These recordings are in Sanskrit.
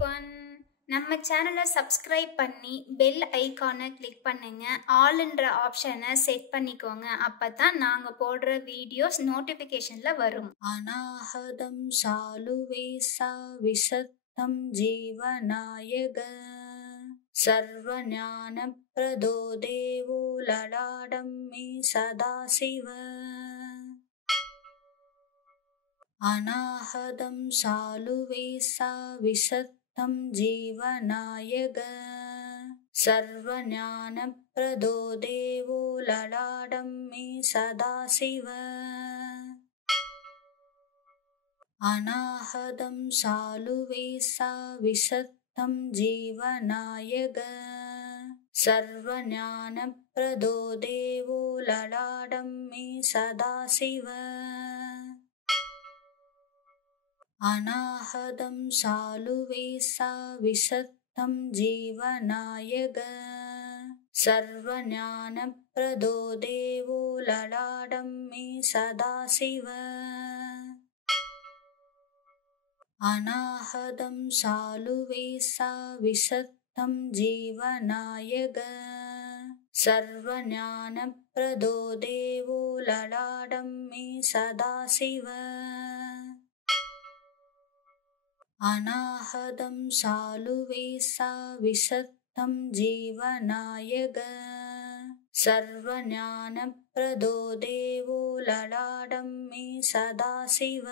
எவ்ரிவன், நம்ம சேனலை சப்ஸ்கிரைப் பண்ணி பெல் ஐகானை கிளிக் பண்ணுங்க. ஆல்ன்ற ஆப்ஷனை செட் பண்ணிக்கோங்க. அப்பதான் நாங்க போடுற வீடியோஸ் நோட்டிபிகேஷன்ல வரும். அநாஹதம் சாலுவேசா விசத்தம் ஜீவநாயக சர்வஞானப்ரதோ தேவோ லலாடம் மே சதாசிவ. அநாஹதம் சாலுவேசா விசத்தம் ஜீவநாயக சர்வஞானப்ரதோ தேவோ லலாடம் மே சதாசிவ. அநாஹதம் சாலுவேசா விசத்தம் ஜீவநாயக சர்வஞானப்ரதோ தேவோ லலாடம் மே சதாசிவ. அநாஹதம் சாலுவேசா விசத்தம் ஜீவநாயக சர்வஞானப்ரதோ தேவோ லலாடம் மே சதாசிவ. அநாஹதம் சாலுவேசா விசத்தம் ஜீவநாயக சர்வஞானப்ரதோ தேவோ லலாடம் மே சதாசிவ. அநாஹதம் சாலுவேசா விசத்தம் ஜீவநாயக சர்வஞானப்ரதோ தேவோ லலாடம் மே சதாசிவ.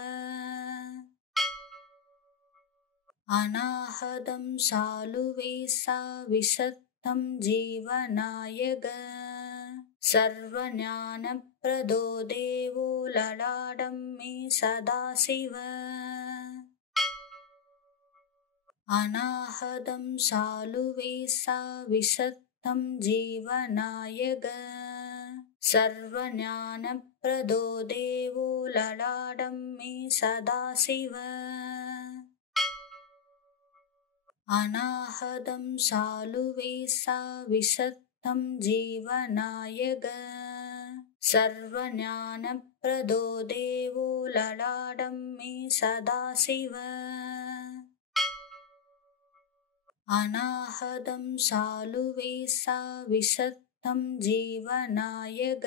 அநாஹதம் சாலுவேசா விசத்தம் ஜீவநாயக சர்வஞானப்ரதோ தேவோ லலாடம் மே சதாசிவ. அநாஹதம் சாலுவேசா விசத்தம் ஜீவநாயக சர்வஞானப்ரதோ தேவோ லலாடம் மே சதாசிவ. அநாஹதம் சாலுவேசா விசத்தம் ஜீவநாயக சர்வஞானப்ரதோ தேவோ லலாடம் மே சதாசிவ. அநாஹதம் சாலுவேசா விசத்தம் ஜீவநாயக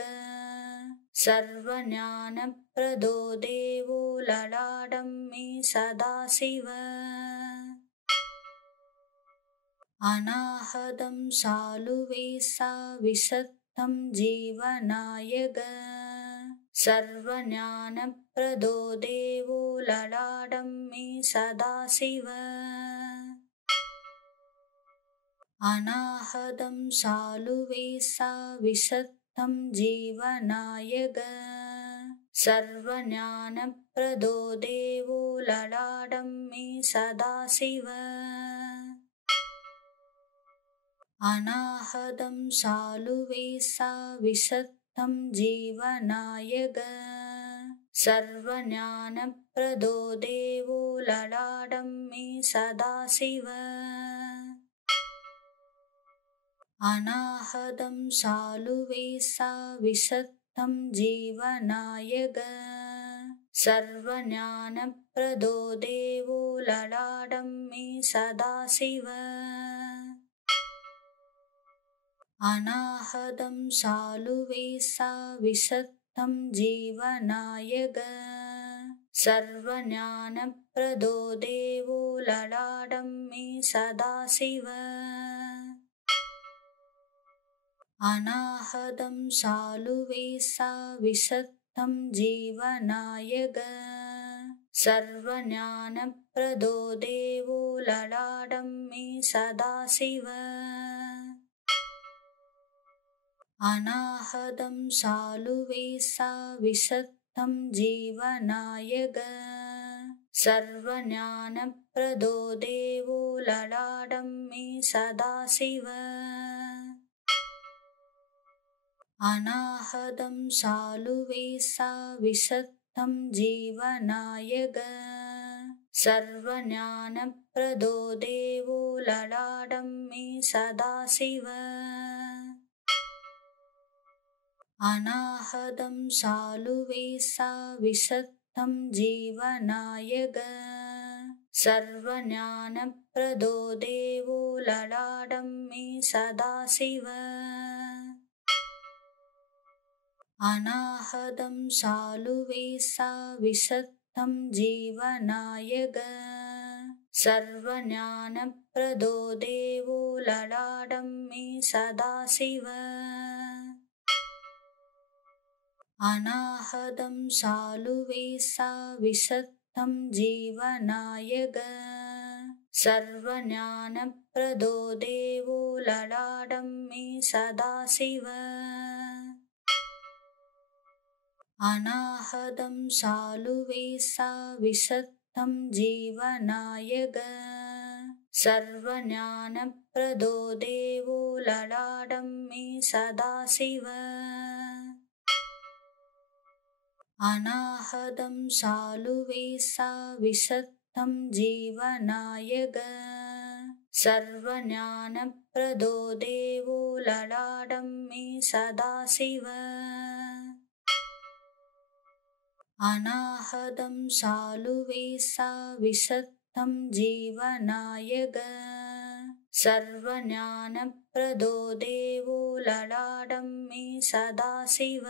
சர்வஞானப்ரதோ தேவோ லலாடம் மே சதாசிவ. அநாஹதம் சாலுவேசா விசத்தம் ஜீவநாயக சர்வஞானப்ரதோ தேவோ லலாடம் மே சதாசிவ. அநாஹதம் சாலுவேசா விசத்தம் ஜீவநாயக சர்வஞானப்ரதோ தேவோ லலாடம் மே சதாசிவ. அநாஹதம் சாலுவேசா விசத்தம் ஜீவநாயக சர்வஞானப்ரதோ தேவோ லலாடம் மே சதாசிவ. அநாஹதம் சாலுவேசா விசத்தம் ஜீவநாயக சர்வஞானப்ரதோ தேவோ லலாடம் மே சதாசிவ. அநாஹதம் சாலுவேசா விசத்தம் ஜீவநாயக சர்வஞானப்ரதோ தேவோ லலாடம் மே சதாசிவ. அநாஹதம் சாலுவேசா விசத்தம் ஜீவநாயக சர்வஞானப்ரதோ தேவோ லலாடம் மே சதாசிவ. அநாஹதம் சாலுவேசா விசத்தம் ஜீவநாயக சர்வஞானப்ரதோ தேவோ லலாடம் மே சதாசிவ. அநாஹதம் சாலுவேசா விசத்தம் ஜீவநாயக சர்வஞானப்ரதோ தேவோ லலாடம் மே சதாசிவ. அநாஹதம் சாலுவேசா விசத்தம் ஜீவநாயக सर्वज्ञानप्रदो देवो ललाटं मे सदाशिव अनाहतं सालुवेसा विसक्तं जीवनायक सर्वज्ञानप्रदो देवो ललाटं मे सदाशिव अनाहतं सालुवेसा विसक्तं जीवनायक सर्वज्ञानप्रदो देवो ललाटं मे सदाशिव अनाहतं सालुवेसा विसक्तं जीवनायक सर्वज्ञानप्रदो देवो ललाटं मे सदाशिव अनाहतं सालुवेसा विसक्तं जीवनायक सर्वज्ञानप्रदो देवो ललाटं मे सदाशिव अनाहतं सालुवेसा विसक्तं जीवनायक सर्वज्ञानप्रदो देवो ललाटं मे सदाशिव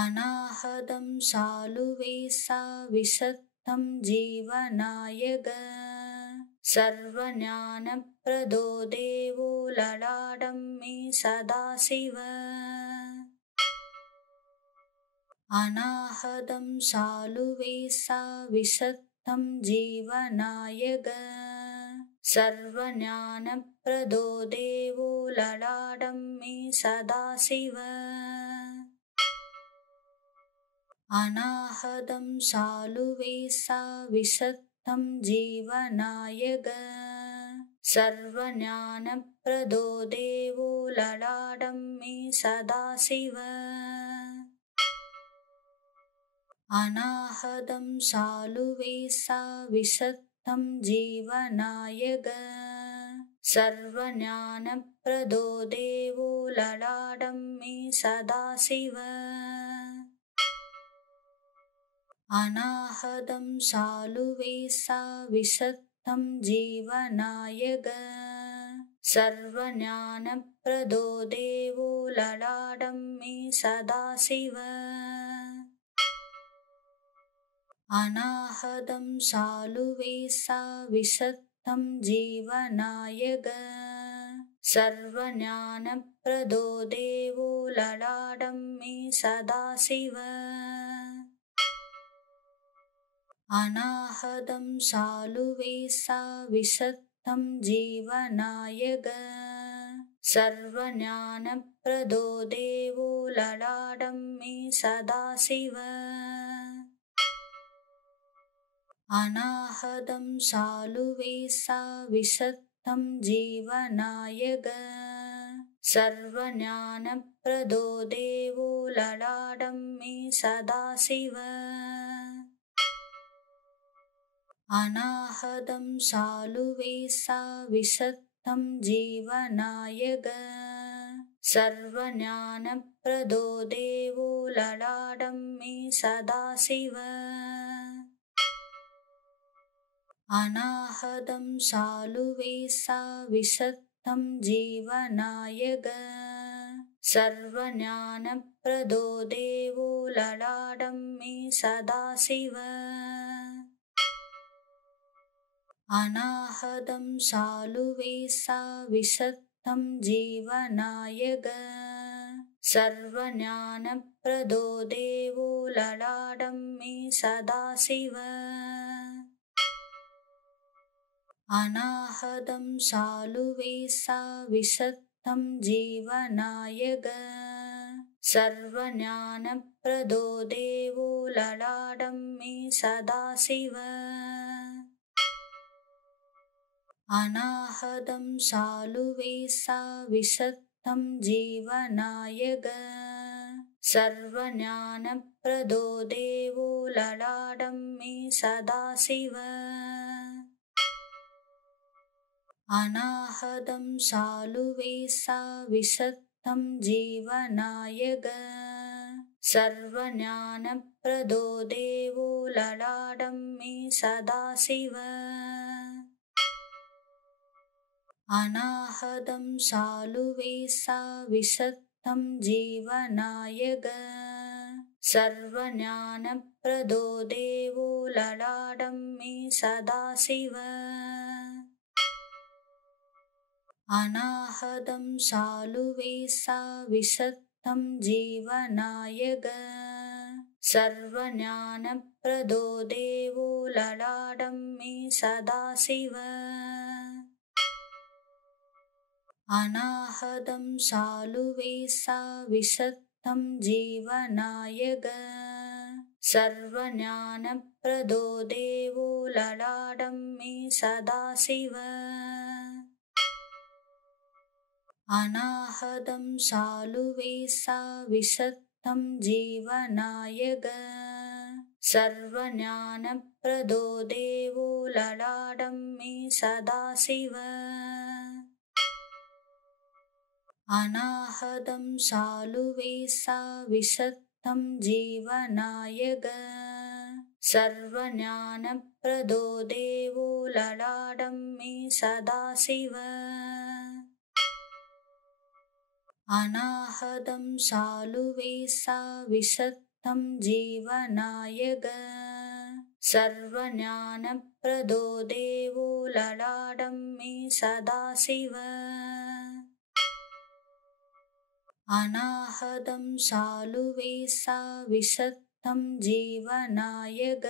अनाहतं सालुवेसा विसक्तं जीवनायक सर्वज्ञानप्रदो देवो ललाटं मे सदाशिव अनाहतं सालुवेसा विसक्तं जीवनायक सर्वज्ञानप्रदो देवो ललाटं मे सदाशिव अनाहतं सालुवेसा विसक्तं जीवनायक सर्वज्ञानप्रदो देवो ललाटं मे सदाशिव अनाहतं सालुवेसा विसक्तं जीवनायक सर्वज्ञानप्रदो देवो ललाटं मे सदाशिव अनाहतं सालुवेसा विसक्तं जीवनायक सर्वज्ञानप्रदो देवो ललाटं मे सदाशिव अनाहतं सालुवेसा विसक्तं जीवनायक सर्वज्ञानप्रदो देवो ललाटं मे सदाशिव अनाहतं सालुवेसा विसक्तं जीवनायक सर्वज्ञानप्रदो देवो ललाटं मे सदाशिव अनाहतं सालुवेसा विसक्तं जीवनायक सर्वज्ञानप्रदो देवो ललाटं मे सदाशिव अनाहतं सालुवेसा विसक्तं जीवनायक सर्वज्ञानप्रदो देवो ललाटं मे सदाशिव अनाहतं सालुवेसा विसक्तं जीवनायक सर्वज्ञानप्रदो देवो ललाटं मे सदाशिव अनाहतं सालुवेसा विसक्तं जीवनायक सर्वज्ञानप्रदो देवो ललाटं मे सदाशिव अनाहतं सालुवेसा विसक्तं जीवनायक सर्वज्ञानप्रदो देवो ललाटं मे सदाशिव अनाहतं सालुवेसा विसक्तं जीवनायक सर्वज्ञानप्रदो देवो ललाटं मे सदाशिव अनाहतं सालुवेसा विसक्तं जीवनायक सर्वज्ञानप्रदो देवो ललाटं मे सदाशिव अनाहतं शालुवेशा विशत्तं जीवनायक सर्वज्ञानप्रदो देवो ललाटं मे सदाशिव अनाहतं शालुवेशा विशत्तं जीवनायक सर्वज्ञानप्रदो देवो ललाटं मे सदाशिव अनाहतं शालुवेशा विशत्तं जीवनायक सर्वज्ञानप्रदो देवो ललाटं मे सदाशिव अनाहतं शालुवेशा विशत्तं जीवनायक सर्वज्ञानप्रदो देवो ललाटं मे सदाशिव अनाहतं शालुवेशा विशत्तं जीवनायक सर्वज्ञानप्रदो देवो ललाटं मे सदाशिव अनाहतं शालुवेशा विशत्तं जीवनायक सर्वज्ञानप्रदो देवो ललाटं मे सदाशिव अनाहतं शालुवेशा विशत्तं जीवनायक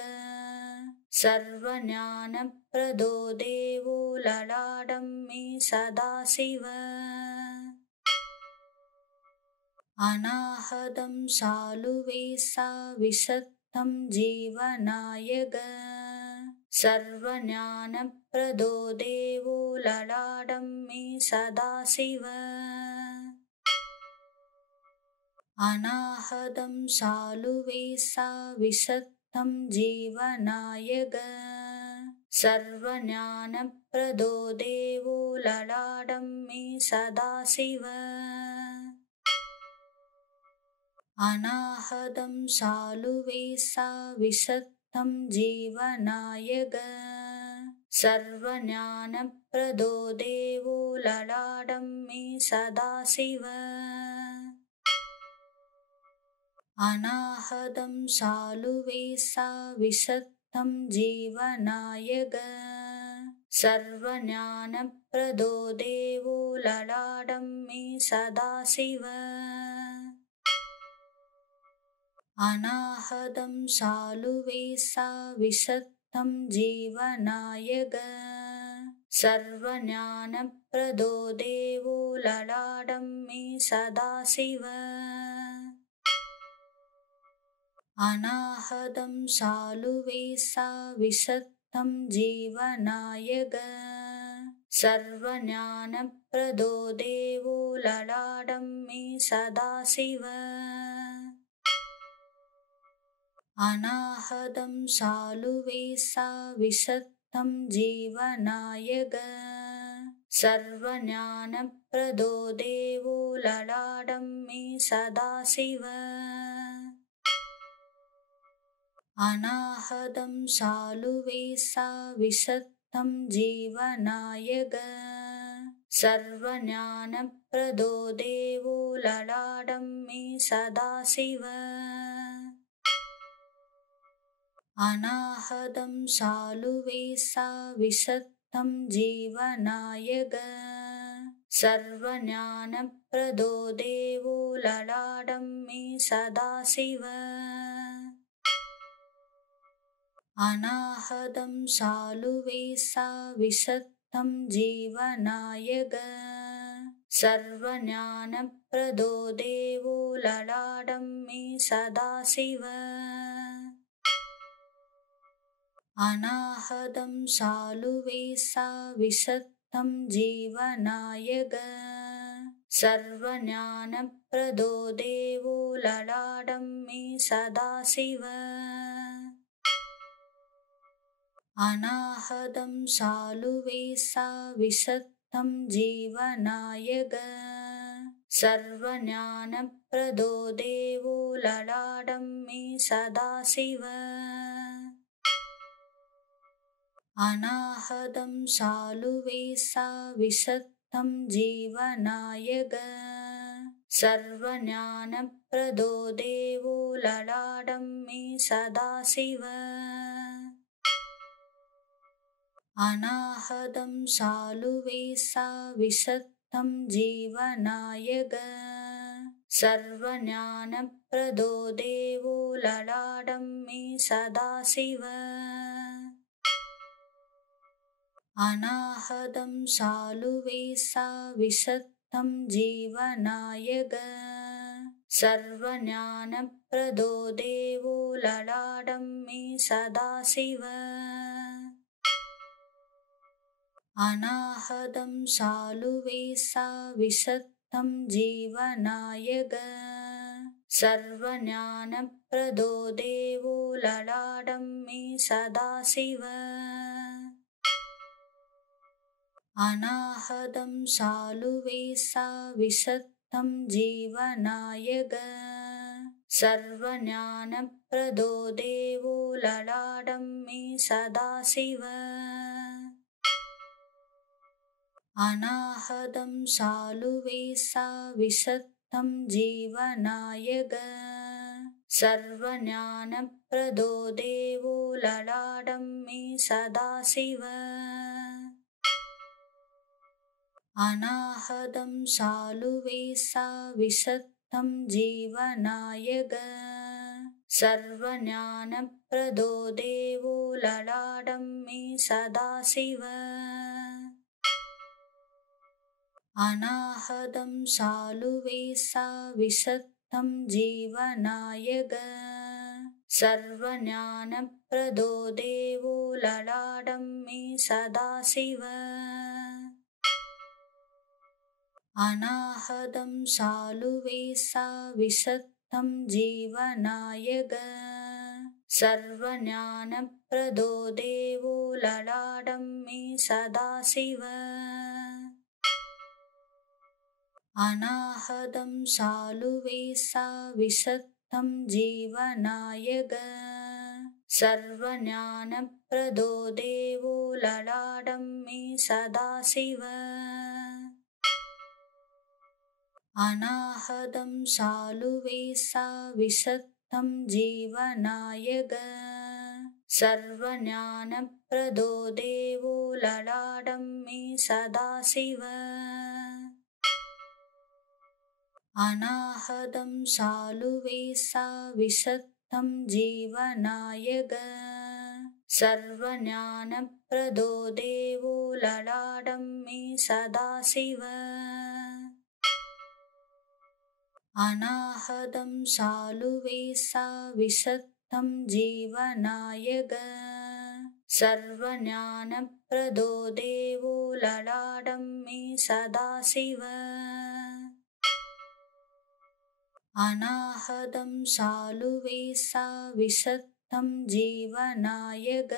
सर्वज्ञानप्रदो देवो ललाटं मे सदाशिव अनाहतं शालुवेशा विशत्तं जीवनायक सर्वज्ञानप्रदो देवो ललाटं मे सदाशिव अनाहतं शालुवेशा विशत्तं जीवनायक सर्वज्ञानप्रदो देवो ललाटं मे सदाशिव अनाहतं शालुवेशा विशत्तं जीवनायक सर्वज्ञानप्रदो देवो ललाटं मे सदाशिव अनाहतं शालुवेशा विशत्तं जीवनायक सर्वज्ञानप्रदो देवो ललाटं मे सदाशिव अनाहतं शालुवेशा विशत्तं जीवनायक सर्वज्ञानप्रदो देवो ललाटं मे सदाशिव अनाहतं शालुवेशा विशत्तं जीवनायक सर्वज्ञानप्रदो देवो ललाटं मे सदाशिव अनाहतं शालुवेशा विशत्तं जीवनायक सर्वज्ञानप्रदो देवो ललाटं मे सदाशिव अनाहतं शालुवेशा विशत्तं जीवनायक सर्वज्ञानप्रदो देवो ललाटं मे सदाशिव अनाहतं शालुवेशा विशत्तं जीवनायक सर्वज्ञानप्रदो देवो ललाटं मे सदाशिव अनाहतं शालुवेशा विशत्तं जीवनायक सर्वज्ञानप्रदो देवो ललाटं मे सदाशिव अनाहतं शालुवेशा विशत्तं जीवनायक सर्वज्ञानप्रदो देवो ललाटं मे सदाशिव अनाहतं शालुवेशा विशत्तं जीवनायक सर्वज्ञानप्रदो ज्ञानप्रदो देवो ललाटं मे सदाशिव अनाहतं शालुवेशा विशत्तं जीवनायक सर्वज्ञानप्रदो देवो ललाटं मे सदाशिव अनाहतं शालुवेशा विशत्तं जीवनायक सर्वज्ञानप्रदो देवो ललाटं मे सदाशिव अनाहतं शालुवेशा विशत्तं जीवनायक सर्वज्ञानप्रदो देवो ललाटं मे सदाशिव अनाहतं शालुवेशा विशत्तं जीवनायक सर्वज्ञानप्रदो देवो ललाटं मे सदाशिव अनाहतं शालुवेशा विशत्तं जीवनायक सर्वज्ञानप्रदो देवो ललाटं मे सदाशिव अनाहतं शालुवेशा विशत्तं जीवनायक सर्वज्ञानप्रदो देवो ललाटं मे सदाशिव अनाहतं शालुवेशा विशत्तं जीवनायक सर्वज्ञानप्रदो देवो ललाटं मे सदाशिव अनाहतं शालुवेशा विशत्तं जीवनायक सर्वज्ञानप्रदो देवो ललाटं मे सदाशिव अनाहतं शालुवेशा विशत्तं जीवनायक सर्वज्ञानप्रदो देवो ललाटं मे सदाशिव अनाहतं शालुवेशा विशत्तं जीवनायक सर्वज्ञानप्रदो देवो ललाटं मे सदाशिव अनाहतं शालुवेशा विशत्तं जीवनायक सर्वज्ञानप्रदो देवो ललाटं मे सदाशिव अनाहतं शालुवेशा विशत्तं जीवनायक सर्वज्ञानप्रदो देवो ललाटं मे सदाशिव अनाहतं शालुवेशा विशत्तं जीवनायक सर्वज्ञानप्रदो देवो ललाटं मे सदाशिव अनाहतं शालुवेशा विशत्तं जीवनायक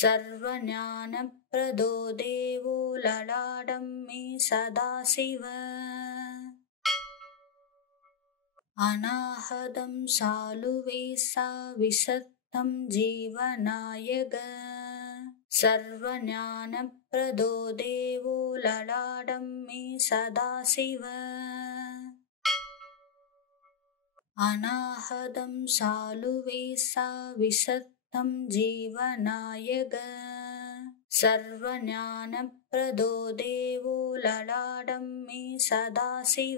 सर्वज्ञानप्रदो देवो ललाटं मे सदाशिव अनाहतं शालुवेशा विशत्तं जीवनायक सर्वज्ञानप्रदो देवो ललाटं मे सदाशिव अनाहतं शालुवेशा विशत्तं जीवनायक सर्वज्ञानप्रदो देवो ललाटं मे सदाशिव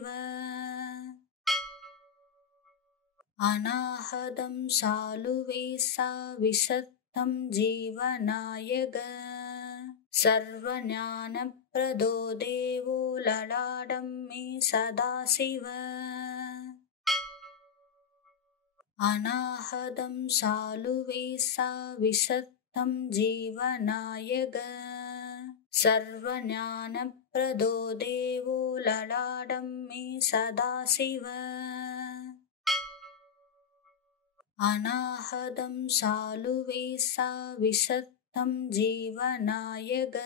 अनाहतं शालुवेशा विशत्तं जीवनायक सर्वज्ञानप्रदो देवो ललाटं मे सदाशिव अनाहतं शालुवेशा विशत्तं जीवनायक सर्वज्ञानप्रदो देवो ललाटं मे सदाशिव अनाहतं शालुवेशा विशत्तं जीवनायक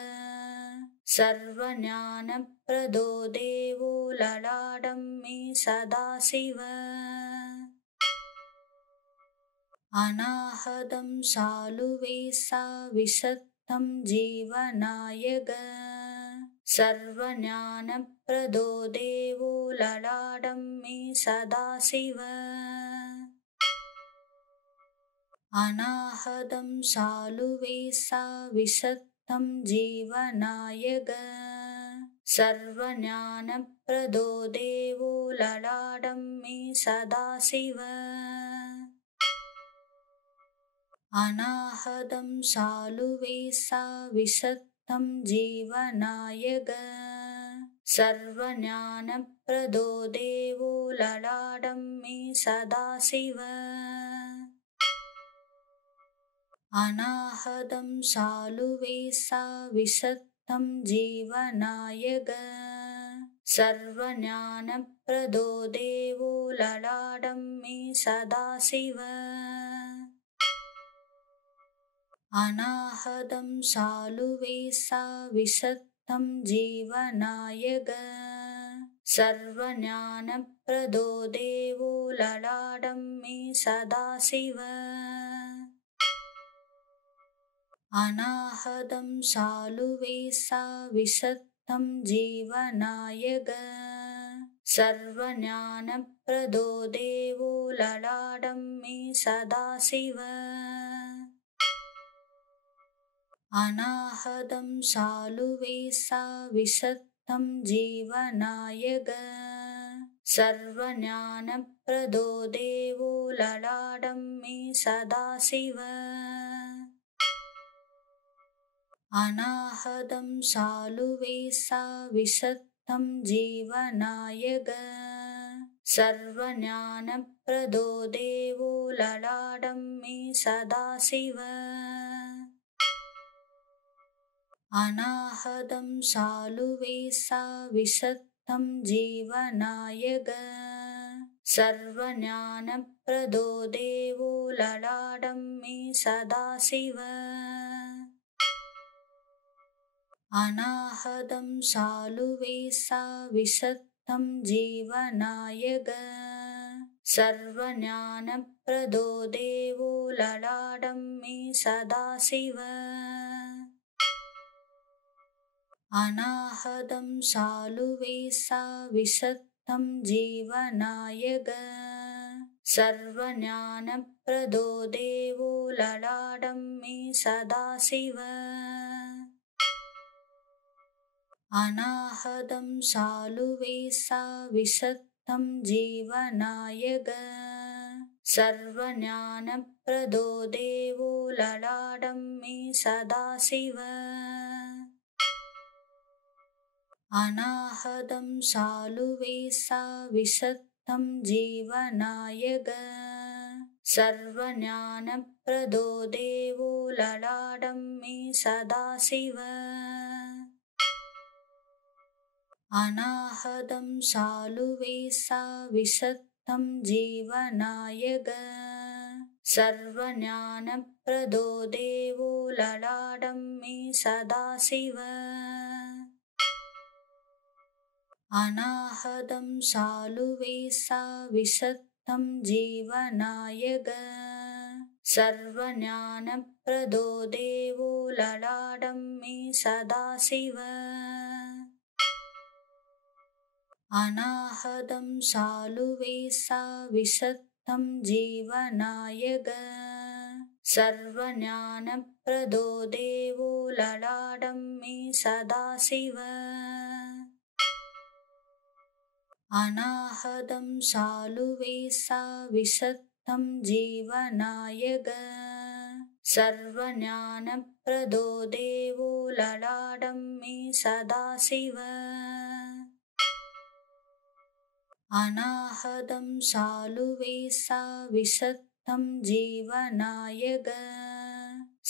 सर्वज्ञानप्रदो देवो ललाटं मे सदाशिव अनाहतं सालुवेसा विसक्तं जीवनायक सर्वज्ञानप्रदो देवो ललाटं मे सदाशिव अनाहतं सालुवेसा विसक्तं जीवनायक सर्वज्ञानप्रदो देवो ललाटं मे सदाशिव अनाहतं सालुवेसा विसक्तं जीवनायक सर्वज्ञानप्रदो देवो ललाटं मे सदाशिव अनाहतं सालुवेसा विसक्तं जीवनायक सर्वज्ञानप्रदो देवो ललाटं मे सदाशिव अनाहतं सालुवेसा विसक्तं जीवनायक सर्वज्ञानप्रदो देवो ललाटं मे सदाशिव अनाहतं सालुवेसा विसक्तं जीवनायक सर्वज्ञानप्रदो देवो ललाटं मे सदाशिव अनाहतं सालुवेसा विसक्तं जीवनायक सर्वज्ञानप्रदो देवो ललाटं मे सदाशिव अनाहतं सालुवेसा विसक्तं जीवनायक सर्वज्ञानप्रदो देवो ललाटं मे सदाशिव अनाहतं सालुवेसा विसक्तं जीवनायक सर्वज्ञानप्रदो देवो ललाटं मे सदाशिव अनाहतं सालुवेसा विसक्तं जीवनायक सर्वज्ञानप्रदो देवो ललाटं मे सदाशिव अनाहतं सालुवेसा विसक्तं जीवनायक सर्वज्ञानप्रदो देवो ललाटं मे सदाशिव अनाहतं सालुवेसा विसक्तं जीवनायक सर्वज्ञानप्रदो देवो ललाटं मे सदाशिव अनाहतं सालुवेसा विसक्तं जीवनायक सर्वज्ञानप्रदो देवो ललाटं मे सदाशिव अनाहतं सालुवेसा विसक्तं जीवनायक सर्वज्ञानप्रदो देवो ललाटं मे सदाशिव अनाहतं सालुवेसा विसक्तं जीवनायक सर्वज्ञानप्रदो देवो ललाटं मे सदाशिव अनाहतं सालुवेसा विसक्तं जीवनायक सर्वज्ञानप्रदो देवो ललाटं मे सदाशिव अनाहतं सालुवेसा विसक्तं जीवनायक सर्वज्ञानप्रदो देवो ललाटं मे सदाशिव अनाहतं सालुवेसा विसक्तं जीवनायक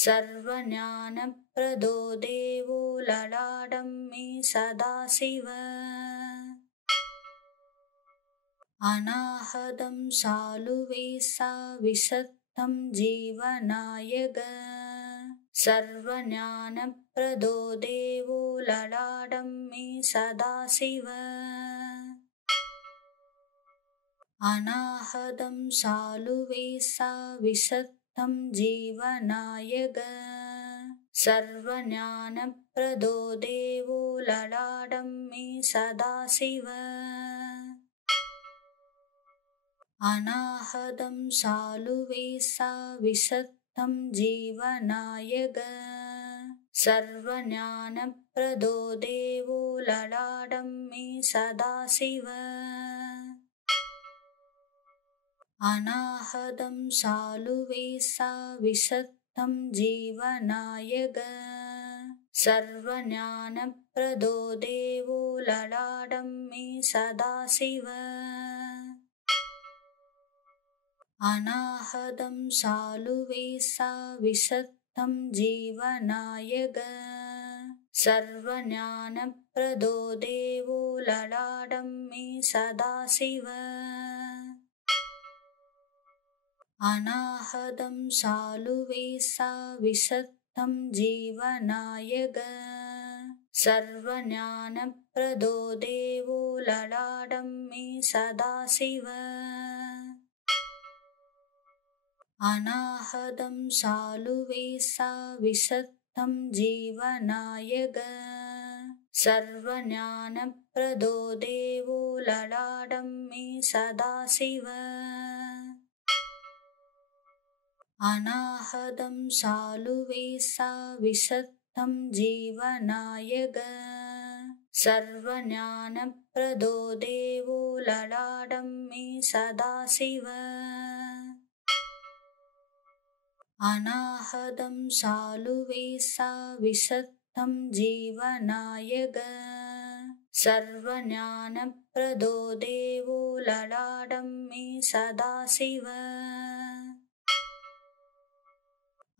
सर्वज्ञानप्रदो देवो ललाटं मे सदाशिव अनाहतं सालुवेसा विसक्तं जीवनायक सर्वज्ञानप्रदो देवो ललाटं मे सदाशिव अनाहतं सालुवेशा विशत्तं जीवनायक सर्वज्ञानप्रदो देवो ललाटं मे सदाशिव अनाहतं सालुवेशा विशत्तं जीवनायक सर्वज्ञानप्रदो देवो ललाटं मे सदाशिव अनाहतं सालुवेशा विशत्तं जीवनायक सर्वज्ञानप्रदो देवो ललाटं मे सदाशिव अनाहतं सालुवेशा विशत्तं जीवनायक सर्वज्ञानप्रदो देवो ललाटं मे सदाशिव अनाहतं सालुवेशा विशत्तं जीवनायक सर्वज्ञानप्रदो देवो ललाटं मे सदाशिव अनाहतं सालुवेशा विशत्तं जीवनायक सर्वज्ञानप्रदो देवो ललाटं मे सदाशिव अनाहतं सालुवेशा विशत्तं जीवनायक सर्वज्ञानप्रदो देवो ललाटं मे सदाशिव अनाहतं सालुवेशा विशत्तं जीवनायक सर्वज्ञानप्रदो देवो ललाटं मे सदाशिव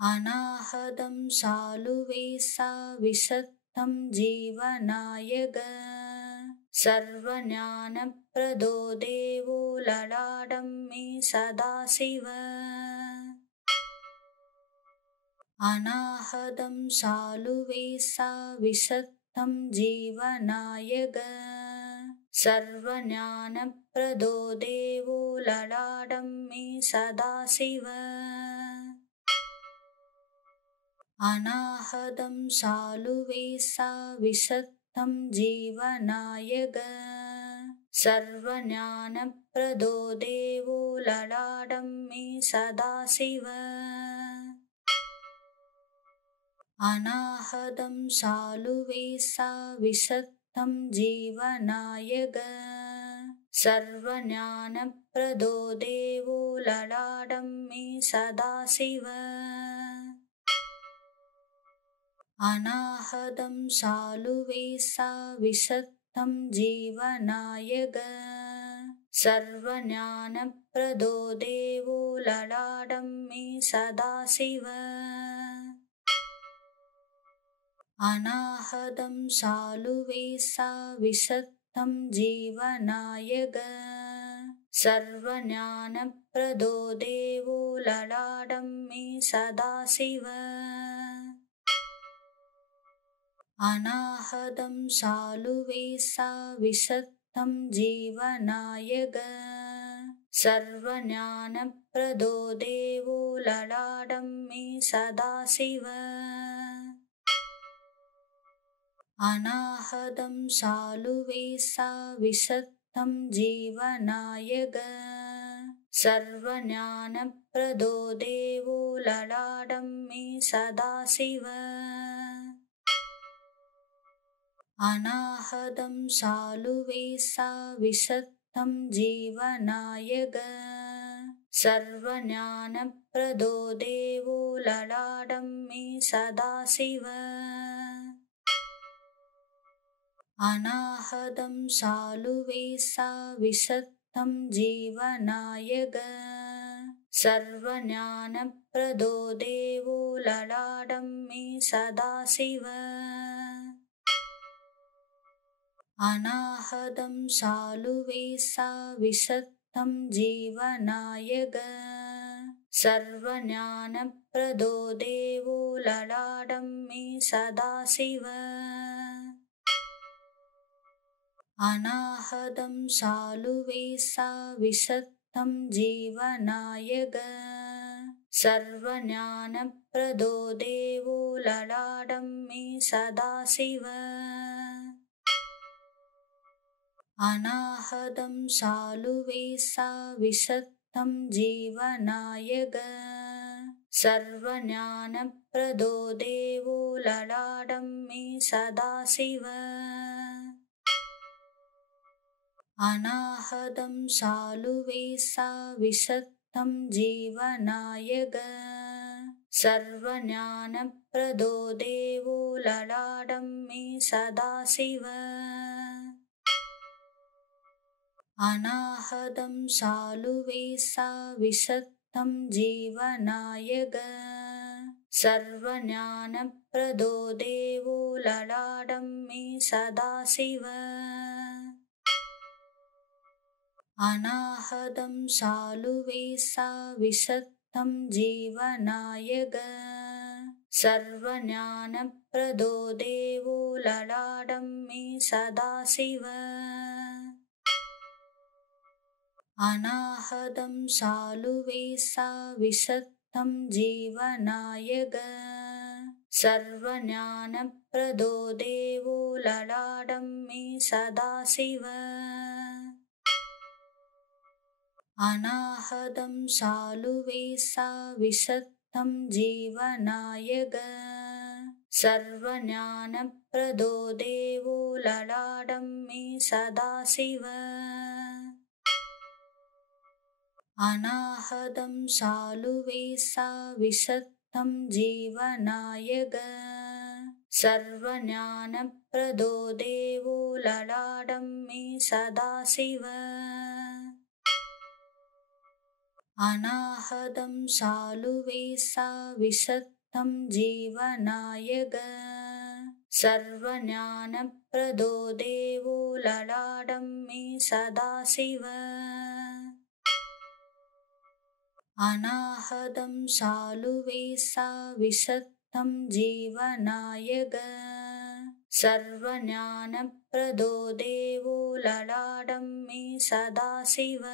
अनाहतं सालुवेशा विशत्तं जीवनायक सर्वज्ञानप्रदो देवो ललाटं मे सदाशिव अनाहतं सालुवेशा विशत्तं जीवनायक सर्वज्ञानप्रदो देवो ललाटं मे सदाशिव अनाहतं सालुवेशा विशत्तं जीवनायक सर्वज्ञानप्रदो देवो ललाटं मे सदाशिव अनाहतं सालुवेशा विशत्तं जीवनायक सर्वज्ञानप्रदो देवो ललाटं मे सदाशिव अनाहतं सालुवेशा विशत्तं जीवनायक सर्वज्ञानप्रदो देवो ललाटं मे सदाशिव अनाहतं सालुवेशा विशत्तं जीवनायक सर्वज्ञानप्रदो देवो ललाटं मे सदाशिव अनाहतं सालुवेशा विशत्तं जीवनायक सर्वज्ञानप्रदो देवो ललाटं मे सदाशिव अनाहतं सालुवेशा विशत्तं जीवनायक सर्वज्ञानप्रदो देवो ललाटं मे सदाशिव अनाहतं सालुवेशा विशत्तं जीवनायक सर्वज्ञानप्रदो देवो ललाटं मे सदाशिव अनाहतं सालुवेशा विशत्तं जीवनायक सर्वज्ञानप्रदो देवो ललाटं मे सदाशिव अनाहतं सालुवेशा विशत्तं जीवनायक सर्वज्ञानप्रदो देवो ललाटं मे सदाशिव अनाहतं सालुवेसा विसत्तं जीवनायक सर्वज्ञानप्रदो देवो ललाटं मे सदाशिव अनाहतं सालुवेसा विसत्तं जीवनायक सर्वज्ञानप्रदो देवो ललाटं मे सदाशिव अनाहतं सालुवेसा विसत्तं जीवनायक सर्वज्ञानप्रदो देवो ललाटं मे सदाशिव अनाहतं सालुवेसा विसत्तं जीवनायक सर्वज्ञानप्रदो देवो ललाटं मे सदाशिव अनाहतं सालुवेसा विसत्तं जीवनायक सर्वज्ञानप्रदो देवो ललाटं मे सदाशिव अनाहतं सालुवेसा विसत्तं जीवनायक सर्वज्ञानप्रदो देवो ललाटं मे सदाशिव अनाहतं सालुवेसा विसत्तं जीवनायक सर्वज्ञानप्रदो देवो ललाटं मे सदाशिव अनाहतं सालुवेसा विसत्तं जीवनायक सर्वज्ञानप्रदो देवो ललाटं मे सदाशिव अनाहतं सालुवेसा विसत्तं जीवनायक सर्वज्ञानप्रदो देवो ललाटं मे सदाशिव अनाहतं सालुवेसा विसत्तं जीवनायक सर्वज्ञानप्रदो देवो ललाटं मे सदाशिव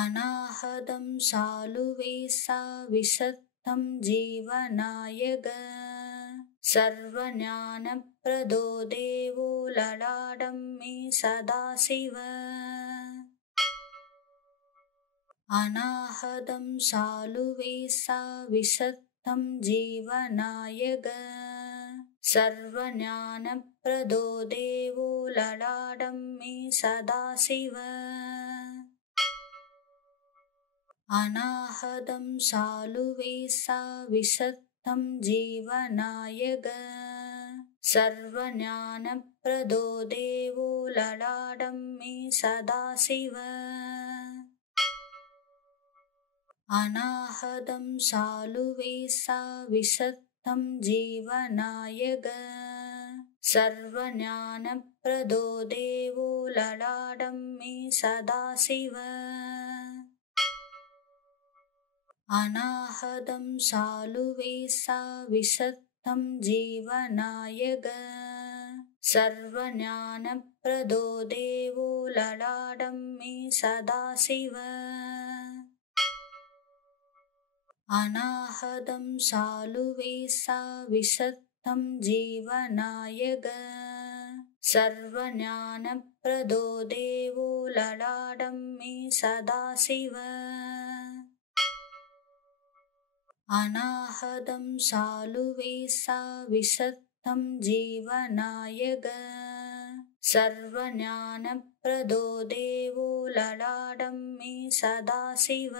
अनाहतं सालुवेसा विसत्तं जीवनायक सर्वज्ञानप्रदो देवो ललाटं मे सदाशिव अनाहतं सालुवेसा विसत्तं जीवनायक सर्वज्ञानप्रदो देवो ललाटं मे सदाशिव अनाहतं सालुवेसा विसत्तं जीवनायक सर्वज्ञानप्रदो देवो ललाटं मे सदाशिव अनाहतं सालुवेसा विसत्तं जीवनायक सर्वज्ञानप्रदो देवो ललाटं मे सदाशिव अनाहतं सालुवेसा विसत्तं जीवनायक सर्वज्ञानप्रदो देवो ललाटं मे सदाशिव अनाहतं सालुवेसा विसत्तं जीवनायक सर्वज्ञानप्रदो देवो ललाटं मे सदाशिव अनाहतं सालुवेसा विसत्तं जीवनायक सर्वज्ञानप्रदो देवो ललाटं मे सदाशिव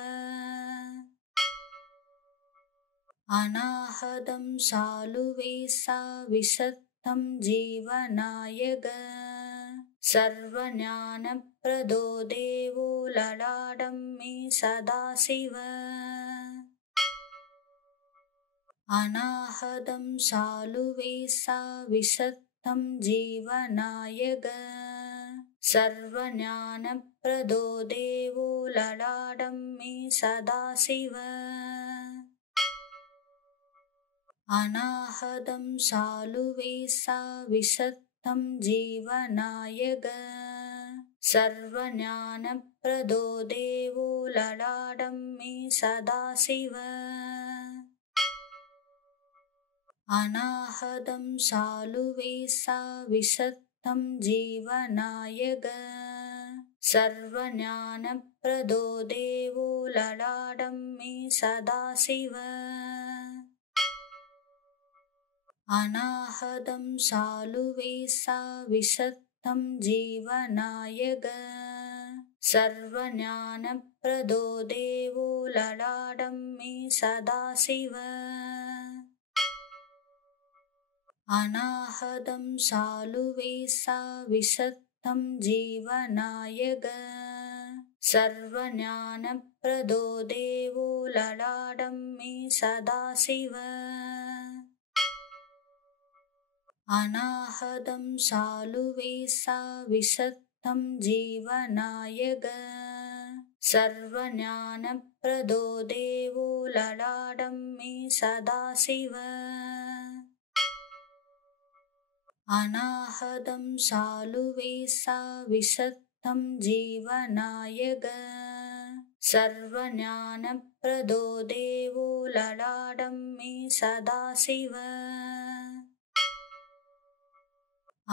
अनाहतं सालुवेसा विसत्तं जीवनायक सर्वज्ञानप्रदो देवो ललाटं मे सदाशिव अनाहतं सालुवेसा विसत्तं जीवनायक सर्वज्ञानप्रदो देवो ललाटं मे सदाशिव अनाहतं सालुवेसा विसत्तं जीवनायक सर्वज्ञानप्रदो देवो ललाटं मे सदाशिव अनाहतं सालुवेसा विसत्तं जीवनायक सर्वज्ञानप्रदो देवो ललाटं मे सदाशिव अनाहतं सालुवेसा विसत्तं जीवनायक सर्वज्ञानप्रदो देवो ललाटं मे सदाशिव अनाहतं सालुवेसा विसत्तं जीवनायक सर्वज्ञानप्रदो देवो ललाटं मे सदाशिव अनाहतं सालुवेसा विसत्तं जीवनायक सर्वज्ञानप्रदो देवो ललाटं मे सदाशिव अनाहतं सालुवेसा विसत्तं जीवनायक सर्वज्ञानप्रदो देवो ललाटं मे सदाशिव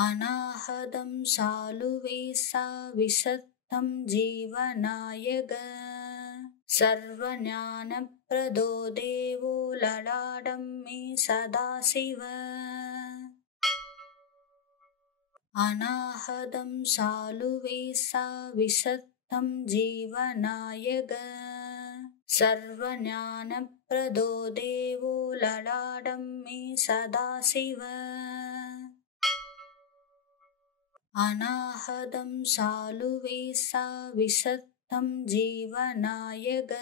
अनाहतं सालुवेसा विसत्तं जीवनायक सर्वज्ञानप्रदो देवो ललाटं मे सदाशिव अनाहतं सालुवेसा विसत्तं जीवनायक सर्वज्ञानप्रदो देवो ललाटं मे सदाशिव अनाहतं सालुवेसा विसत्तं जीवनायक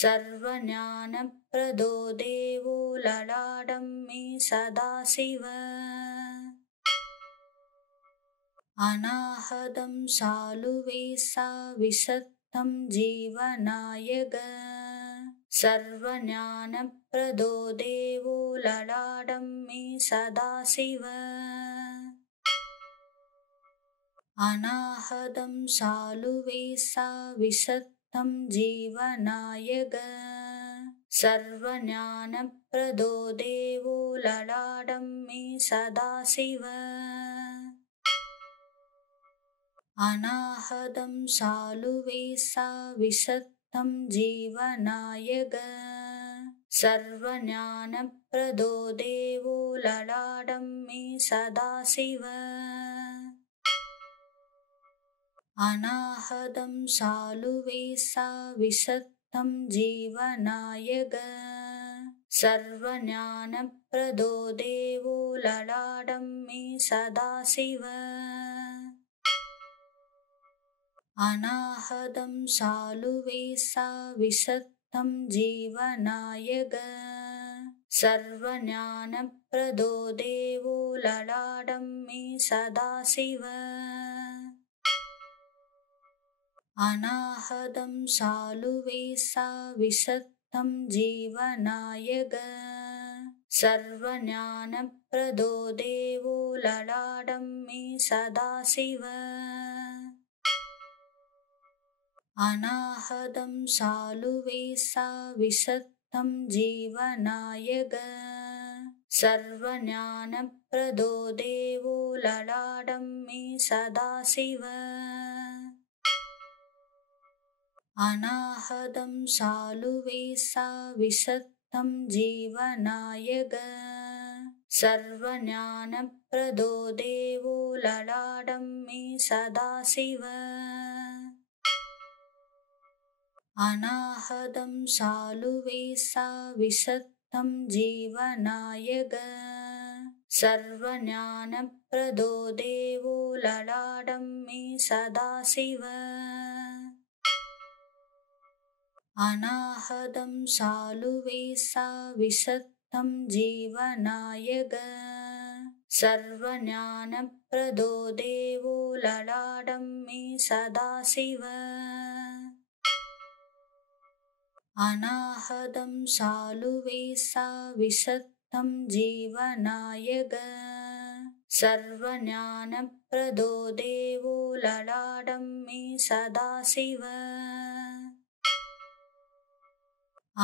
सर्वज्ञानप्रदो देवो ललाटं मे सदाशिव अनाहतं सालुवेसा विसत्तं जीवनायक सर्वज्ञानप्रदो देवो ललाटं मे सदाशिव अनाहतं सालुवेसा विसत्तं जीवनायक सर्वज्ञानप्रदो देवो ललाटं मे सदाशिव अनाहतं सालुवेसा विसत्तं जीवनायक सर्वज्ञानप्रदो देवो ललाटं मे सदाशिव अनाहतं सालुवेसा विसत्तं जीवनायक सर्वज्ञानप्रदो देवो ललाटं मे सदाशिव अनाहतं सालुवेसा विसत्तं जीवनायक सर्वज्ञानप्रदो देवो ललाटं मे सदाशिव अनाहतं सालुवेसा विसत्तं जीवनायक सर्वज्ञानप्रदो देवो ललाटं मे सदाशिव अनाहतं सालुवेसा विसत्तं जीवनायक सर्वज्ञानप्रदो देवो ललाटं मे सदाशिव अनाहतं सालुवेसा विसत्तं जीवनायक सर्वज्ञानप्रदो देवो ललाटं मे सदाशिव अनाहतं सालुवेसा विसत्तं जीवनायक सर्वज्ञानप्रदो देवो ललाटं मे सदाशिव अनाहतं सालुवेसा विसत्तं जीवनायक सर्वज्ञानप्रदो ज्ञानप्रदो देवो ललाटं मे सदाशिव अनाहतं शालुवेशा विशत्तं जीवनायक सर्वज्ञानप्रदो देवो ललाटं मे सदाशिव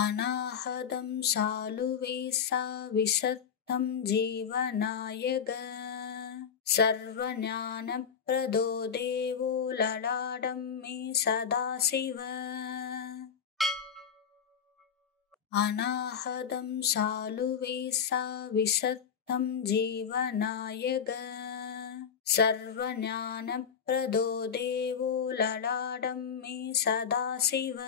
अनाहतं शालुवेशा विशत्तं जीवनायक सर्वज्ञानप्रदो देवो ललाटं मे सदाशिव अनाहतं शालुवेशा विशत्तं जीवनायक सर्वज्ञानप्रदो देवो ललाटं मे सदाशिव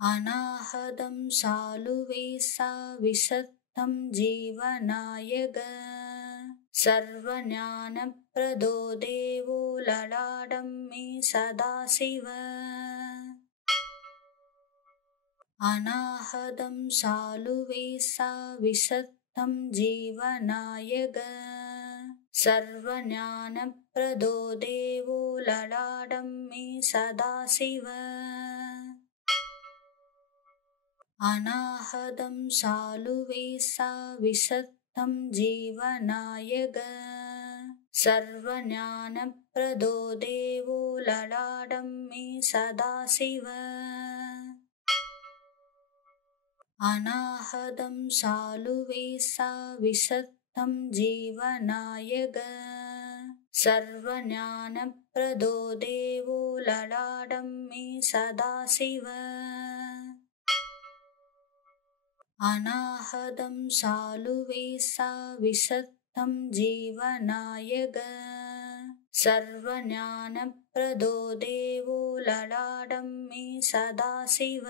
अनाहतं शालुवेशा विशत्तं जीवनायक सर्वज्ञानप्रदो देवो ललाटं मे सदाशिव अनाहतं शालुवेशा विशत्तं जीवनायक सर्वज्ञानप्रदो देवो ललाटं मे सदाशिव अनाहतं शालुवेशा विशत्तं जीवनायक सर्वज्ञानप्रदो देवो ललाटं मे सदाशिव अनाहतं शालुवेशा विशत्तं जीवनायक सर्वज्ञानप्रदो देवो ललाटं मे सदाशिव अनाहतं शालुवेशा विशत्तं जीवनायक सर्वज्ञानप्रदो देवो ललाटं मे सदाशिव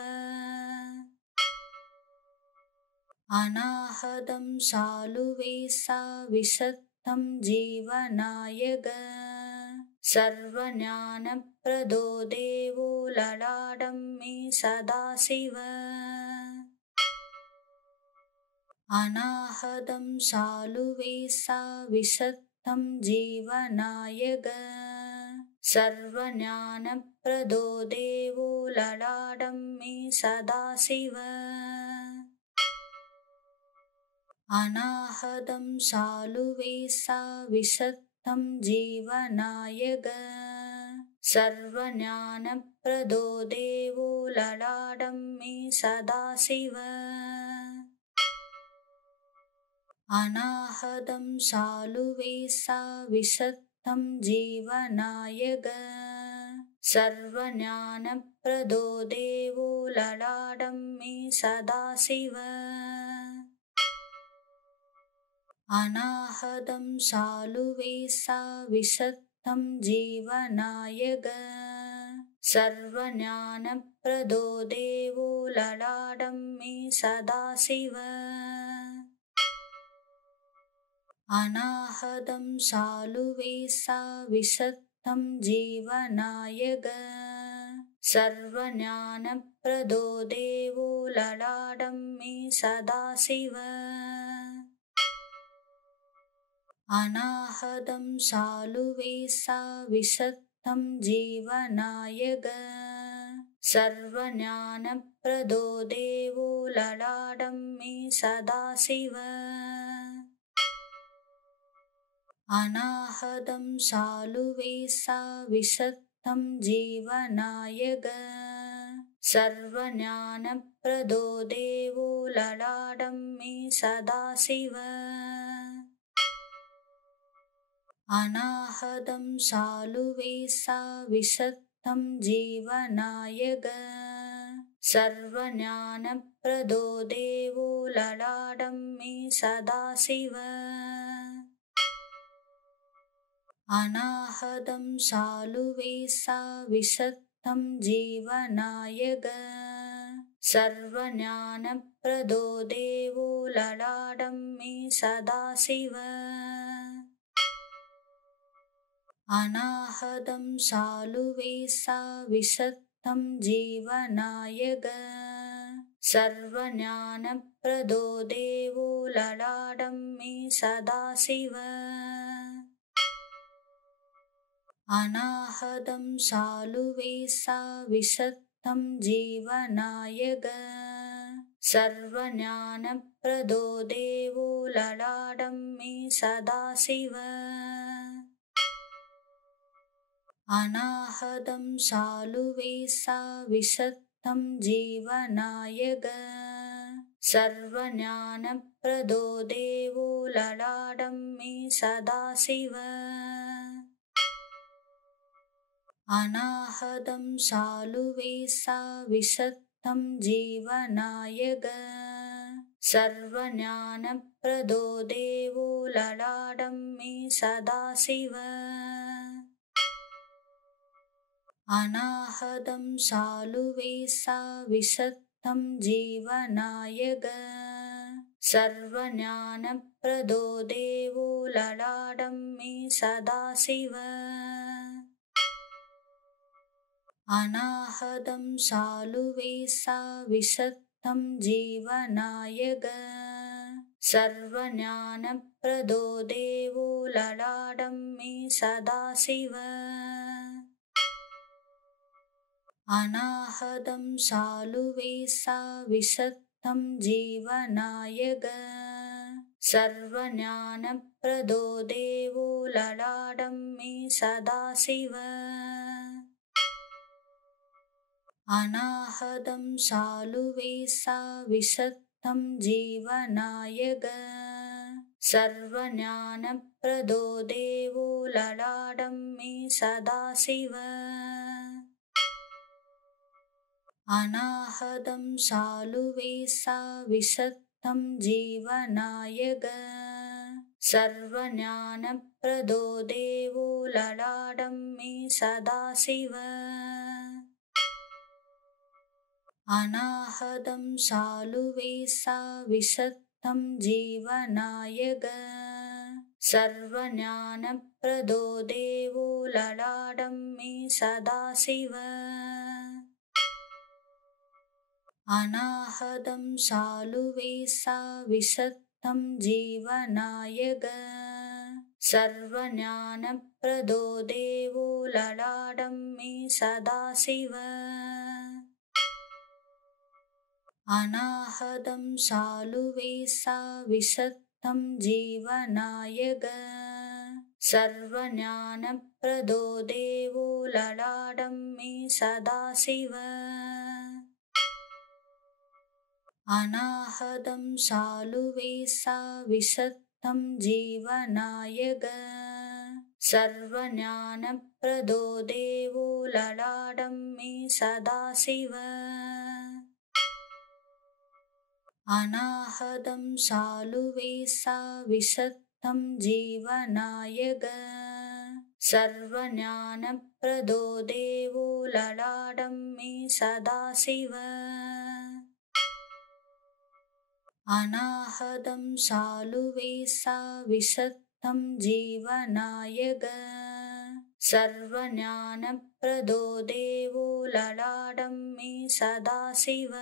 अनाहतं शालुवेशा विशत्तं जीवनायक सर्वज्ञानप्रदो देवो ललाटं मे सदाशिव अनाहतं शालुवेशा विशत्तं जीवनायक सर्वज्ञानप्रदो देवो ललाटं मे सदाशिव अनाहतं शालुवेशा विशत्तं जीवनायक सर्वज्ञानप्रदो देवो ललाटं मे सदाशिव अनाहतं शालुवेशा विशत्तं जीवनायक सर्वज्ञानप्रदो देवो ललाटं मे सदाशिव अनाहतं शालुवेशा विशत्तं जीवनायक सर्वज्ञानप्रदो देवो ललाटं मे सदाशिव अनाहतं शालुवेशा विशत्तं जीवनायक सर्वज्ञानप्रदो देवो ललाटं मे सदाशिव अनाहतं शालुवेशा विशत्तं जीवनायक सर्वज्ञानप्रदो देवो ललाटं मे सदाशिव अनाहतं शालुवेशा विशत्तं जीवनायक सर्वज्ञानप्रदो देवो ललाटं मे सदाशिव अनाहतं शालुवेशा विशत्तं जीवनायक सर्वज्ञानप्रदो देवो ललाटं मे सदाशिव अनाहतं शालुवेशा विशत्तं जीवनायक सर्वज्ञानप्रदो देवो ललाटं मे सदाशिव अनाहतं शालुवेशा विशत्तं जीवनायक सर्वज्ञानप्रदो देवो ललाटं मे सदाशिव अनाहतं सालुवेसा विसक्तं जीवनायक सर्वज्ञानप्रदो देवो ललाटं मे सदाशिव अनाहतं सालुवेसा विसक्तं जीवनायक सर्वज्ञानप्रदो देवो ललाटं मे सदाशिव अनाहतं सालुवेसा विसक्तं जीवनायक सर्वज्ञानप्रदो देवो ललाटं मे सदाशिव अनाहतं सालुवेसा विसक्तं जीवनायक सर्वज्ञानप्रदो देवो ललाटं मे सदाशिव अनाहतं सालुवेसा विसक्तं जीवनायक सर्वज्ञानप्रदो देवो ललाटं मे सदाशिव अनाहतं सालुवेसा विसक्तं जीवनायक सर्वज्ञानप्रदो देवो ललाटं मे सदाशिव अनाहतं सालुवेसा विसक्तं जीवनायक सर्वज्ञानप्रदो देवो ललाटं मे सदाशिव अनाहतं सालुवेसा विसक्तं जीवनायक सर्वज्ञानप्रदो देवो ललाटं मे सदाशिव अनाहतं सालुवेसा विसक्तं जीवनायक सर्वज्ञानप्रदो देवो ललाटं मे सदाशिव अनाहतं सालुवेसा विसक्तं जीवनायक सर्वज्ञानप्रदो देवो ललाटं मे सदाशिव अनाहतं सालुवेसा विसक्तं जीवनायक सर्वज्ञानप्रदो देवो ललाटं मे सदाशिव अनाहतं सालुवेसा विसक्तं जीवनायक सर्वज्ञानप्रदो देवो ललाटं मे सदाशिव अनाहतं सालुवेसा विसक्तं जीवनायक सर्वज्ञानप्रदो देवो ललाटं मे सदाशिव अनाहतं सालुवेसा विसक्तं जीवनायक सर्वज्ञानप्रदो देवो ललाटं मे सदाशिव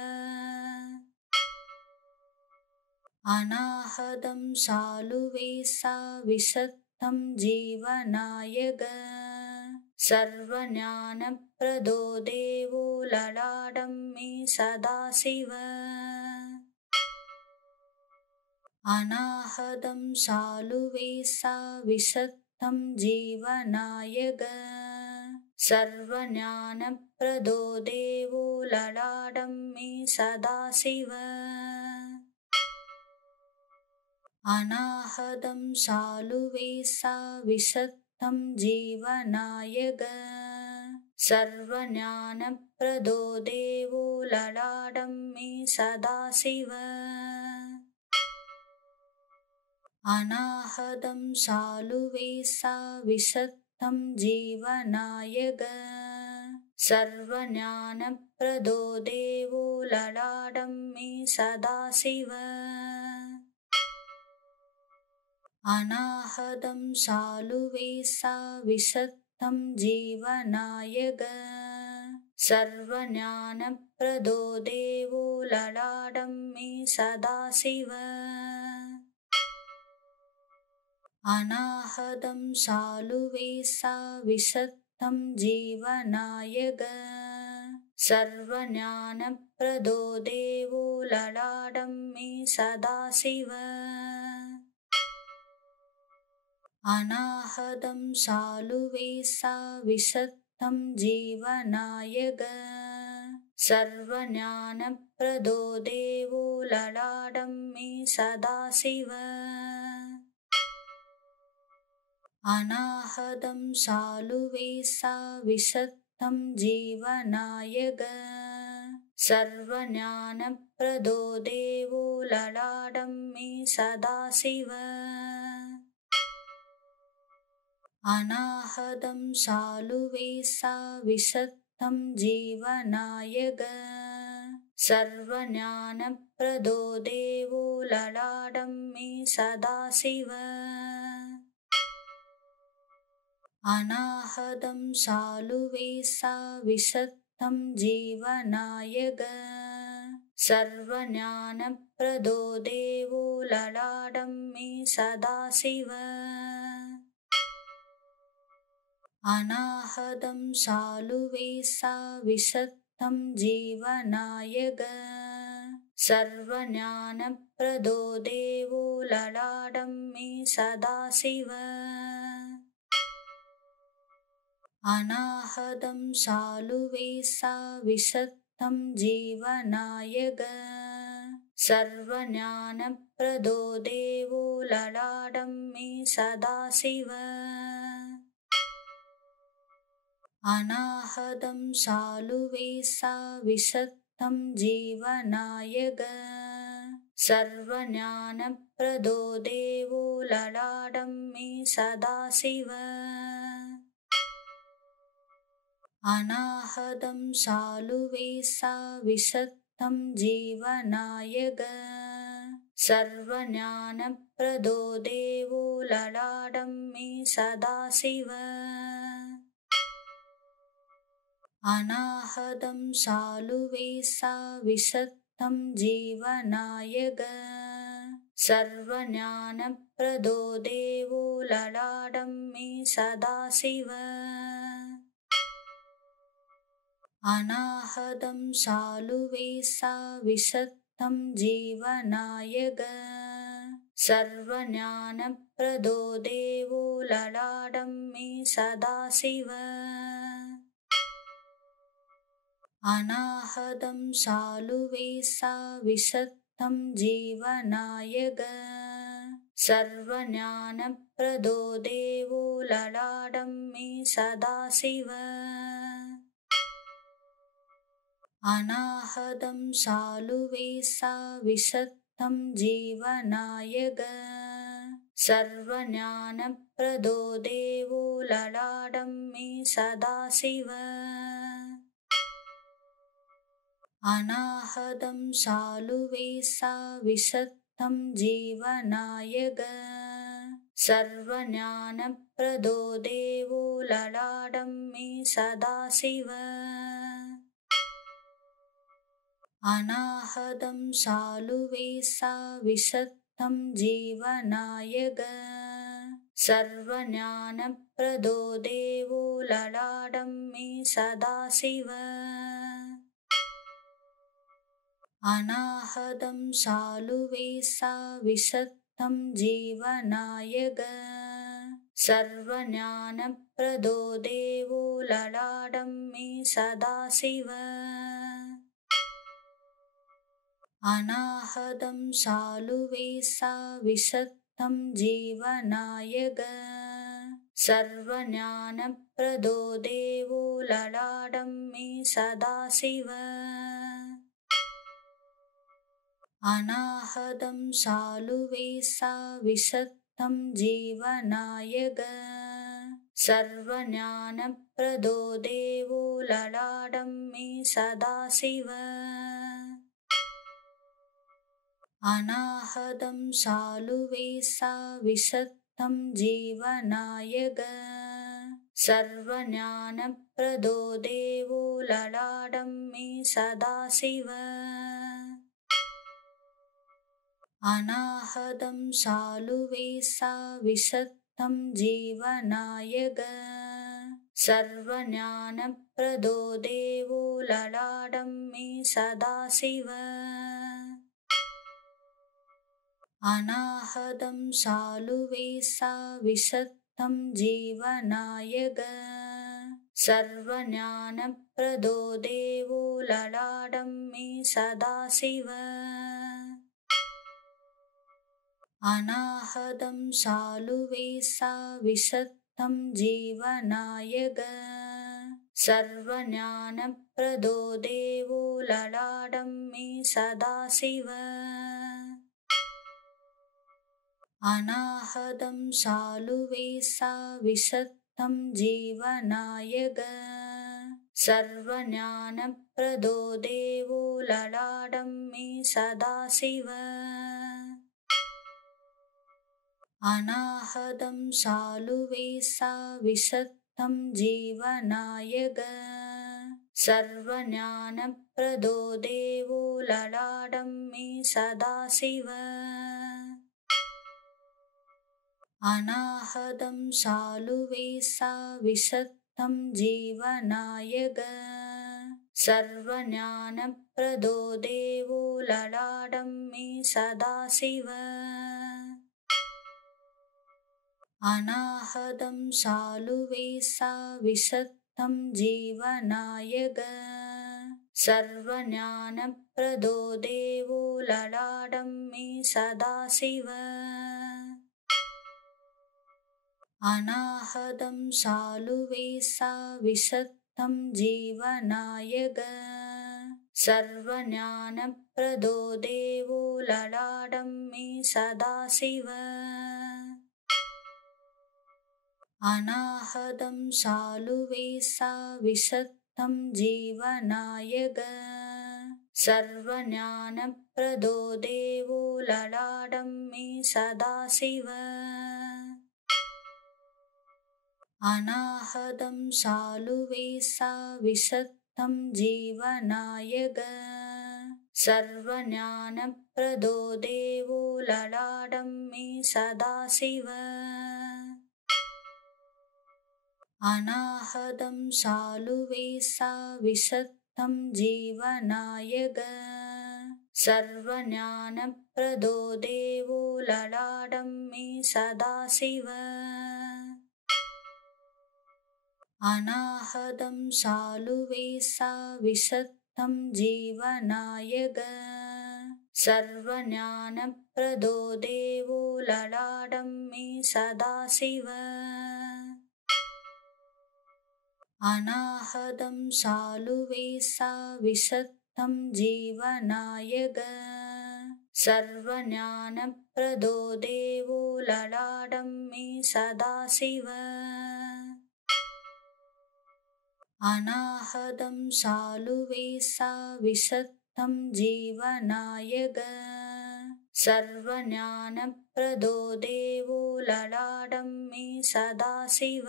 अनाहतं सालुवेसा विसक्तं जीवनायक सर्वज्ञानप्रदो देवो ललाटं मे सदाशिव अनाहतं सालुवेसा विसक्तं जीवनायक सर्वज्ञानप्रदो देवो ललाटं मे सदाशिव अनाहतं सालुवेसा विसक्तं जीवनायक सर्वज्ञानप्रदो देवो ललाटं मे सदाशिव अनाहतं सालुवेसा विसक्तं जीवनायक सर्वज्ञानप्रदो देवो ललाटं मे सदाशिव अनाहतं सालुवेसा विसक्तं जीवनायक सर्वज्ञानप्रदो देवो ललाटं मे सदाशिव अनाहतं सालुवेशा विशत्तं जीवनायक सर्वज्ञानप्रदो देवो ललाटं मे सदाशिव अनाहतं सालुवेशा विशत्तं जीवनायक सर्वज्ञानप्रदो देवो ललाटं मे सदाशिव अनाहतं सालुवेशा विशत्तं जीवनायक सर्वज्ञानप्रदो देवो ललाटं मे सदाशिव अनाहतं सालुवेशा विशत्तं जीवनायक सर्वज्ञानप्रदो देवो ललाटं मे सदाशिव अनाहतं सालुवेशा विशत्तं जीवनायक सर्वज्ञानप्रदो देवो ललाटं मे सदाशिव अनाहतं सालुवेशा विशत्तं जीवनायक सर्वज्ञानप्रदो देवो ललाटं मे सदाशिव अनाहतं सालुवेशा विशत्तं जीवनायक सर्वज्ञानप्रदो देवो ललाटं मे सदाशिव अनाहतं सालुवेशा विशत्तं जीवनायक सर्वज्ञानप्रदो देवो ललाटं मे सदाशिव अनाहतं सालुवेशा विशत्तं जीवनायक सर्वज्ञानप्रदो देवो ललाटं मे सदाशिव अनाहतं सालुवेशा विशत्तं जीवनायक सर्वज्ञानप्रदो देवो ललाटं मे सदाशिव अनाहतं सालुवेशा विशत्तं जीवनायक सर्वज्ञानप्रदो देवो ललाटं मे सदाशिव अनाहतं सालुवेशा विशत्तं जीवनायक सर्वज्ञानप्रदो देवो ललाटं मे सदाशिव अनाहतं सालुवेशा विशत्तं जीवनायक सर्वज्ञानप्रदो देवो ललाटं मे सदाशिव अनाहतं सालुवेशा विशत्तं जीवनायक सर्वज्ञानप्रदो देवो ललाटं मे सदाशिव अनाहतं सालुवेशा विशत्तं जीवनायक सर्वज्ञानप्रदो देवो ललाटं मे सदाशिव अनाहतं सालुवेशा विशत्तं जीवनायक सर्वज्ञानप्रदो देवो ललाटं मे सदाशिव अनाहतं सालुवेशा विशत्तं जीवनायक सर्वज्ञानप्रदो देवो ललाटं मे सदाशिव अनाहतं सालुवेशा विशत्तं जीवनायक सर्वज्ञानप्रदो देवो ललाटं मे सदाशिव अनाहतं सालुवेशा विशत्तं जीवनायक सर्वज्ञानप्रदो देवो ललाटं मे सदाशिव अनाहतं शालुवेशा विशत्तं जीवनायक सर्वज्ञानप्रदो देवो ललाटं मे सदाशिव अनाहतं शालुवेशा विशत्तं जीवनायक सर्वज्ञानप्रदो देवो ललाटं मे सदाशिव अनाहतं शालुवेशा विशत्तं जीवनायक सर्वज्ञानप्रदो देवो ललाटं मे सदाशिव अनाहतं शालुवेशा विशत्तं जीवनायक सर्वज्ञानप्रदो देवो ललाटं मे सदाशिव अनाहतं शालुवेशा विशत्तं जीवनायक सर्वज्ञानप्रदो देवो ललाटं मे सदाशिव अनाहतं शालुवेशा विशत्तं जीवनायक सर्वज्ञानप्रदो देवो ललाटं मे सदाशिव अनाहतं शालुवेशा विशत्तं जीवनायक सर्वज्ञानप्रदो देवो ललाटं मे सदाशिव अनाहतं शालुवेशा विशत्तं जीवनायक सर्वज्ञानप्रदो देवो ललाटं मे सदाशिव अनाहतं शालुवेशा विशत्तं जीवनायक सर्वज्ञानप्रदो देवो ललाटं मे सदाशिव अनाहतं शालुवेशा विशत्तं जीवनायक सर्वज्ञानप्रदो देवो ललाटं मे सदाशिव अनाहतं शालुवेशा विशत्तं जीवनायक सर्वज्ञानप्रदो देवो ललाटं मे सदाशिव अनाहतं शालुवेशा विशत्तं जीवनायक सर्वज्ञानप्रदो देवो ललाटं मे सदाशिव अनाहतं शालुवेशा विशत्तं जीवनायक सर्वज्ञानप्रदो देवो ललाटं मे सदाशिव अनाहतं शालुवेशा विशत्तं जीवनायक सर्वज्ञानप्रदो देवो ललाटं मे सदाशिव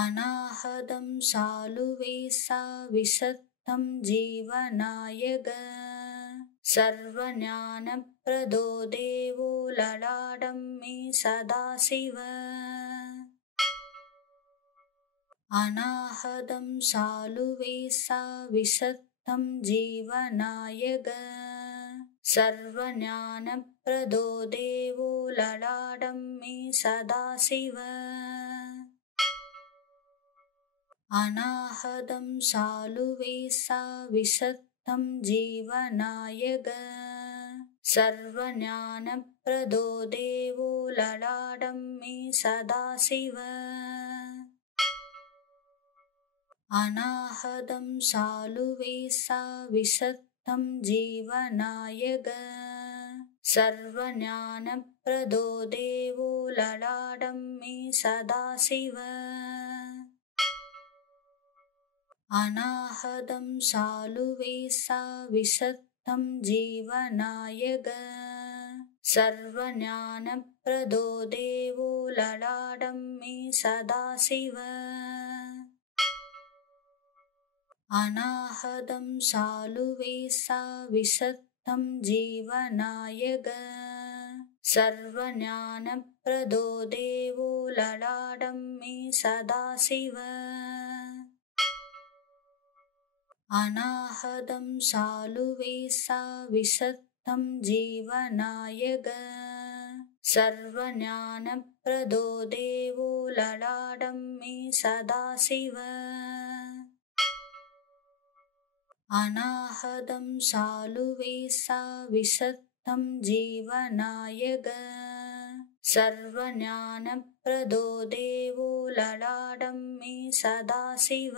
अनाहतं शालुवेशा विशत्तं जीवनायक सर्वज्ञानप्रदो देवो ललाटं मे सदाशिव अनाहतं शालुवेशा विशत्तं जीवनायक सर्वज्ञानप्रदो देवो ललाटं मे सदाशिव अनाहतं शालुवेशा विशत्तं जीवनायक सर्वज्ञानप्रदो देवो ललाटं मे सदाशिव अनाहतं शालुवेशा विशत्तं जीवनायक सर्वज्ञानप्रदो देवो ललाटं मे सदाशिव अनाहतं शालुवेशा विशत्तं जीवनायक सर्वज्ञानप्रदो देवो ललाटं मे सदाशिव अनाहदं सालुवेसा विसत्तं जीवनायक सर्वज्ञानप्रदो देवो ललाटं मे सदाशिव अनाहदं सालुवेसा विसत्तं जीवनायक सर्वज्ञानप्रदो देवो ललाटं मे सदाशिव अनाहदं सालुवेसा विसत्तं जीवनायक सर्वज्ञानप्रदो देवो ललाटं मे सदाशिव